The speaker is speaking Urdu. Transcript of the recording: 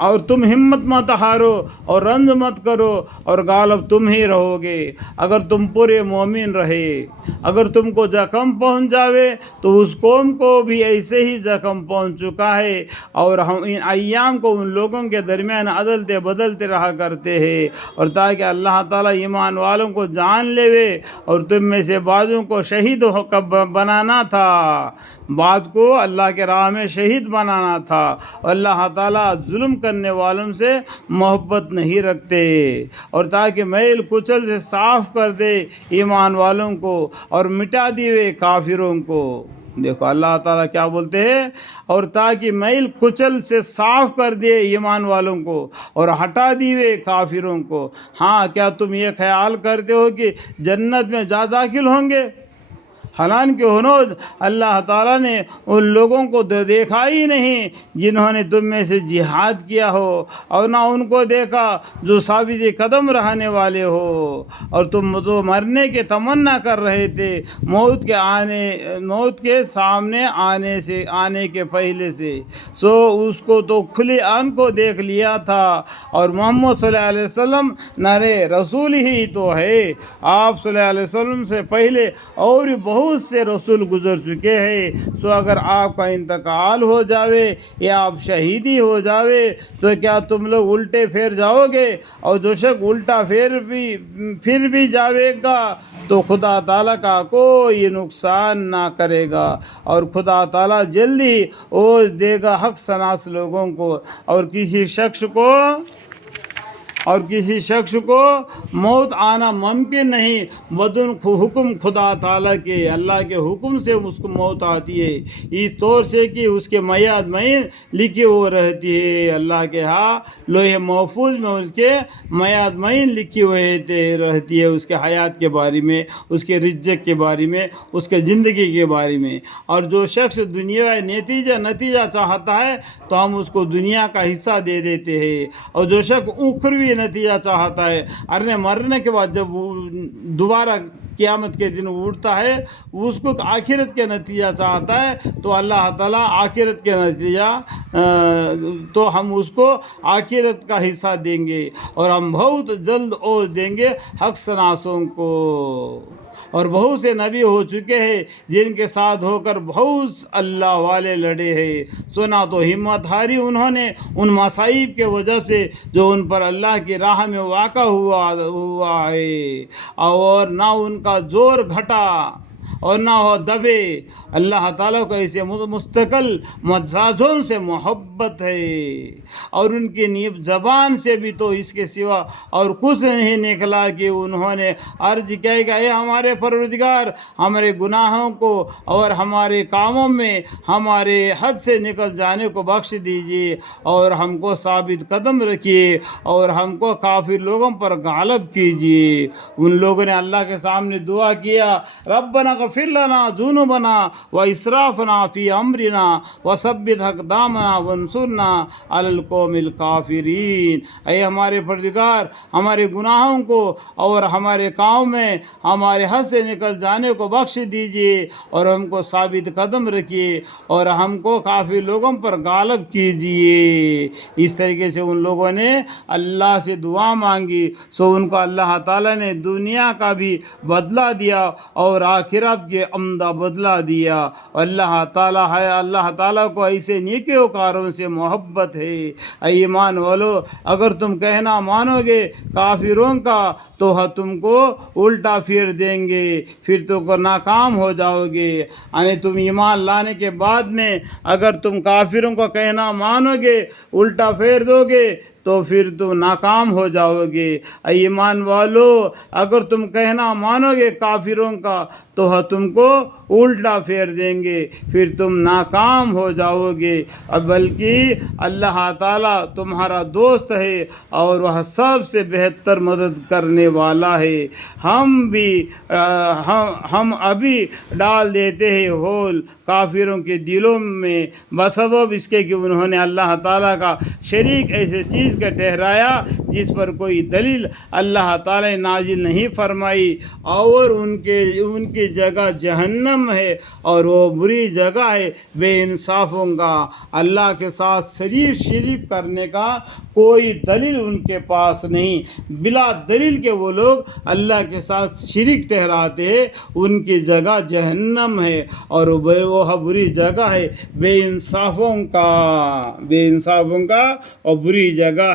اور تم ہمت مت ہارو اور رنج مت کرو اور غالب تم ہی رہو گے اگر تم پورے مومن رہے۔ اگر تم کو زخم پہنچ جاوے تو اس قوم کو بھی ایسے ہی زخم پہنچ چکا ہے، اور ہم ان ایام کو ان لوگوں کے درمیان عدلتے بدلتے رہا کرتے ہیں، اور تاکہ اللہ تعالیٰ ایمان والوں کو جان لے، اور تم میں سے بعضوں کو شہید بنانا تھا، بعض کو اللہ کے راہ میں شہید بنانا تھا، اور اللہ تعالیٰ ظلم کرنے والوں سے محبت نہیں رکھتے، اور تاکہ میل کچل سے صاف کر دے ایمان والوں کو اور مٹا دیوے کافروں کو۔ دیکھو اللہ تعالیٰ کیا بولتے ہیں، اور تاکہ میل کچل سے صاف کر دے ایمان والوں کو اور ہٹا دیوے کافروں کو۔ ہاں، کیا تم یہ خیال کرتے ہو کہ جنت میں جا داخل ہوں گے؟ حالانکہ ہنوز اللہ تعالیٰ نے ان لوگوں کو دیکھا ہی نہیں جنہوں نے تم میں سے جہاد کیا ہو، اور نہ ان کو دیکھا جو ثابت قدم رہنے والے ہو، اور تم تو مرنے کے تمنا کر رہے تھے موت کے سامنے آنے کے پہلے سے، سو اس کو تو کھلی آنکھ کو دیکھ لیا تھا، اور محمد صلی اللہ علیہ وسلم نرے رسول ہی تو ہے۔ آپ صلی اللہ علیہ وسلم سے پہلے اور بہت سے رسول گزر چکے ہیں، سو اگر آپ کا انتقال ہو جاوے یا آپ شہیدی ہو جاوے تو کیا تم لوگ الٹے پھیر جاؤ گے؟ اور جو شخص الٹا پھر بھی جاوے گا تو خدا تعالیٰ کا کوئی نقصان نہ کرے گا، اور خدا تعالیٰ جلدی اوز دے گا حق شناس لوگوں کو، اور کسی شخص کو موت آنا ممکن نہیں بدون حکم خدا تعالیٰ کے۔ اللہ کے حکم سے اس کو موت آتی ہے، اس طور سے کہ اس کے میعاد معین لکھی ہوئی رہتی ہے۔ اللہ کے ہاں لوح محفوظ میں اس کے میعاد معین لکھی ہوئی رہتی ہے، اس کے حیات کے بارے میں، اس کے رزق کے بارے میں، اس کے زندگی کے بارے میں۔ اور جو شخص دنیا نتیجہ چاہتا ہے تو ہم اس کو دنیا کا حصہ دے دیتے ہیں، اور جو شخص اخروی نتیجہ چاہتا ہے، مرنے کے بعد جب دوبارہ قیامت کے دن اٹھتا ہے، اس کو آخرت کے نتیجہ چاہتا ہے تو اللہ تعالیٰ آخرت کے نتیجہ تو ہم اس کو آخرت کا حصہ دیں گے، اور ہم بہت جلد اوز دیں گے حق شناسوں کو۔ اور بہت سے نبی ہو چکے ہیں جن کے ساتھ ہو کر بہت اللہ والے لڑے ہیں، سنا تو ہمت ہاری انہوں نے ان مصائب کے وجہ سے جو ان پر اللہ کی راہ میں واقع ہوا ہے، اور نہ ان کا زور گھٹا اور نہ ہو دبے۔ اللہ تعالیٰ کو ایسے مستقل مزاجوں سے محبت ہے، اور ان کی نیب زبان سے بھی تو اس کے سوا اور کچھ نہیں نکلا کہ انہوں نے عرض کیا کہ اے ہمارے پروردگار، ہمارے گناہوں کو اور ہمارے کاموں میں ہمارے حد سے نکل جانے کو بخش دیجیے، اور ہم کو ثابت قدم رکھیے، اور ہم کو کافر لوگوں پر غالب کیجیے۔ ان لوگوں نے اللہ کے سامنے دعا کیا، ربنا اغفر لنا ذنوبنا واسرافنا فی امرنا وثبت اقدامنا وانصرنا علی القوم الکافرین۔ اے ہمارے پروردگار، ہمارے گناہوں کو اور ہمارے کام میں ہمارے حد سے نکل جانے کو بخش دیجیے، اور ہم کو ثابت قدم رکھیے، اور ہم کو کافی لوگوں پر غالب کیجیے۔ اس طریقے سے ان لوگوں نے اللہ سے دعا مانگی، سو ان کو اللہ تعالیٰ نے دنیا کا بھی بدلہ دیا اور آخرت کے عمدہ بدلہ دیا۔ اللہ تعالیٰ کو ایسے نیکوکاروں سے محبت ہے۔ اے ایمان والو، اگر تم کہنا مانو گے کافروں کا تو تم کو الٹا پھیر دیں گے، پھر تو ناکام ہو جاؤ گے۔ یعنی تم ایمان لانے کے بعد میں اگر تم کافروں کا کہنا مانو گے، الٹا پھیر دو گے تو پھر تم ناکام ہو جاؤ گے۔ اے ایمان والو، اگر تم کہنا مانو گے کافروں کا تو تم کو الٹا پھیر دیں گے، پھر تم ناکام ہو جاؤ گے۔ بلکہ اللہ تعالیٰ تمہارا دوست ہے اور وہ سب سے بہتر مدد کرنے والا ہے۔ ہم ابھی ڈال دیتے ہیں ہول کافروں کے دلوں میں بسبب اس کے کہ انہوں نے اللہ تعالیٰ کا شریک ایسے چیز کا ٹھہرایا جس پر کوئی دلیل اللہ تعالیٰ نے نازل نہیں فرمائی، اور ان کی جگہ جگہ جہنم ہے اور وہ بری جگہ ہے بے انصافوں کا. اللہ کے ساتھ شریک کرنے کا کوئی دلیل ان کے پاس نہیں. بلا دلیل کے وہ لوگ اللہ کے ساتھ شریک ٹھہراتے ہیں. ان کی جگہ جہنم ہے اور وہ بری جگہ ہے بے انصافوں کا اور بری جگہ